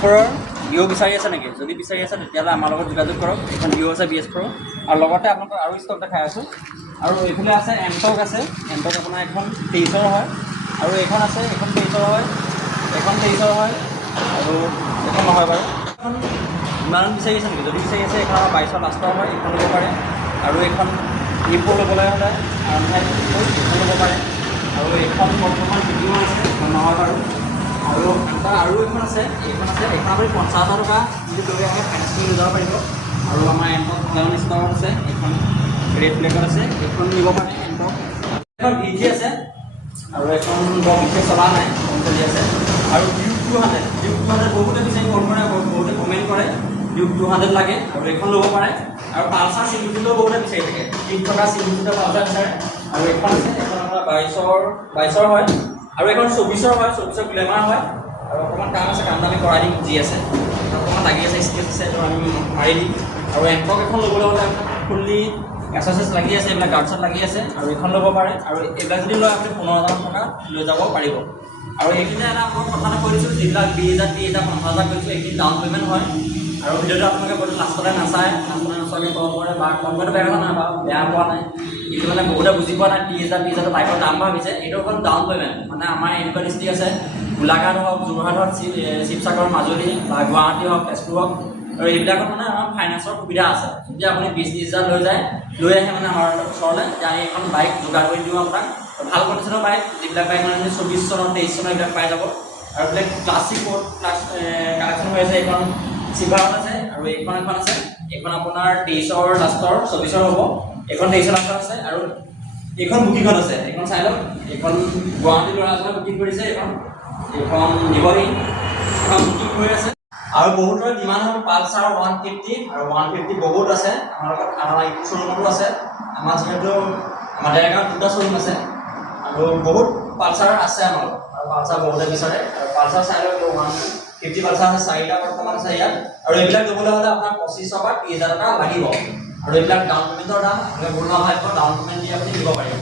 Pro Dio' বিচাৰি আছে নেকি? যদি বিচাৰি আছে তেতিয়াহ'লে আমাৰ লগত যোগাযোগ কৰক। এখন ডিঅ' আছে BS Pro আৰু লগতে আপোনালোকক আৰু ষ্টক দেখাই আছোঁ। আৰু এইফালে আছে এণ্টক আছে। এণ্টক আপোনাৰ এখন 23ৰ হয় আৰু এইখন আছে, এইখন 23ৰ হয়, এইখন 23ৰ হয় আৰু এইখন নহয় বাৰু। এখন ইমান বিচাৰি আছে নেকি? যদি বিচাৰি আছে এইখন আমাৰ 22ৰ লাষ্টৰ হয়, এইখন ল'ব পাৰে। আৰু এইখন ইপো ল'বলৈ হ'লে এইখন ল'ব পাৰে। আৰু এইখন বৰ্তমান ভিডিঅ' আছে, এইখন নহয় বাৰু। আৰু এখন আছে, এইখন আপুনি 50,000 টকা যদি লৈ আহে ফাইনেন্স কৰি লৈ যাব পাৰিব। আৰু আমাৰ এণ্টক ভালেমান ষ্টক আছে, এইখন ৰেড ফ্লেগত আছে, এইখন নিব পাৰে এণ্টক। এখন VG আছে আৰু এখন বৰ বিশেষ চলা নাই, কম চলি আছে। আৰু ডিউক 200 বহুতে বিচাৰি ফোন কৰে, বহুতে কমেণ্ট কৰে ডিউক 200 লাগে আৰু এইখন ল'ব পাৰে। আৰু পালচাৰ চিলিপিলেও বহুতে বিচাৰি থাকে, 3 টকা চিলিপিলে পালচাৰ বিচাৰে। আৰু এইখন আছে, এইখন আপোনাৰ 22ৰ হয় আৰু এইখন 24ৰ হয়, 24ৰ গ্লেমাৰ হয়। আৰু অকণমান কাম আছে, কামটো আমি কৰাই দিম, যি আছে অকণমান লাগি আছে, স্কেচ আছে, এইটো আমি মাৰি দিম। আৰু এণ্টক এখন ল'বলৈ হ'লে ফুল্লি এছ লাগি আছে, এইবিলাক গাৰ্ডছত লাগি আছে আৰু এইখন ল'ব পাৰে। আৰু এইবিলাক যদি লয় আপুনি 15,000 টকা লৈ যাব পাৰিব। আৰু এইখিনি এটা মই কথা এটা কৈ দিছোঁ, যিবিলাক 20,000 30,000 50,000 কৈছোঁ, এইখিনি ডাউন পে'মেণ্ট হয়। আৰু ভিডিঅ'টো আপোনালোকে বহুত লাষ্টলৈ নাচায়, লাষ্টলৈ নোচোৱাকৈ কল কৰে বা কল কৰাটো বেয়া কথা নহয় বাৰু, বেয়া পোৱা নাই। কিন্তু মানে বহুতে বুজি পোৱা নাই 30,000 বাইকৰ দাম ভাবিছে। এইটো হ'ল ডাউন পে'মেণ্ট। মানে আমাৰ এনেকুৱা ডিষ্ট্ৰিক্ট আছে, গোলাঘাট হওক, যোৰহাট হওক, শিৱসাগৰ, মাজুলী বা গুৱাহাটী হওক, তেজপুৰ হওক, আৰু এইবিলাকত মানে আমাৰ ফাইনেন্সৰ সুবিধা আছে। যদি আপুনি 20,000 লৈ আহে মানে আমাৰ ওচৰলৈ, তেতিয়া আমি এখন বাইক যোগাৰ কৰি দিওঁ আপোনাক। ভাল কণ্ডিশ্যনৰ বাইক, যিবিলাক বাইক মানে 24 চনৰ 23 চনৰ এইবিলাক পাই যাব। আৰু এইবিলাক ক্লাছিক কালেকশ্যন হৈ আছে, এইখন চিলভাৰত আছে আৰু এইখন আছে, এইখন আপোনাৰ 23ৰ লাষ্টৰ 24ৰ হ'ব, এইখন 23ৰ লাষ্টৰ আছে। আৰু এইখন বুকিঙত আছে, এইখন চাই লওক, এইখন গুৱাহাটী ল'ৰা এজনে বুকিং কৰিছে, এইখন নিবহি, এইখন বুকিং হৈ আছে। আৰু বহুতৰ ডিমাণ্ড হ'ল পালচাৰ 150 আৰু 150 বহুত আছে আমাৰ লগত। আমাৰ ইটো শ্ব'ৰুমতো আছে, আমাৰ যিহেতু আমাৰ ডেৰগাঁৱত 2টা শ্ব'ৰুম আছে আৰু বহুত পালচাৰ আছে আমাৰ লগত। আৰু পালচাৰ বহুতে বিচাৰে, আৰু পালচাৰ চাই লওক, 150 পালচাৰ আছে, 4টা বৰ্তমান আছে ইয়াত। আৰু এইবিলাক ল'বলৈ হ'লে আপোনাৰ 25,000 পৰা 30,000 টকা লাগিব। আৰু এইবিলাক ডাউন পে'মেণ্টৰ দাম, আপোনালোকে ডাউন পে'মেণ্ট দি আপুনি দিব পাৰিব।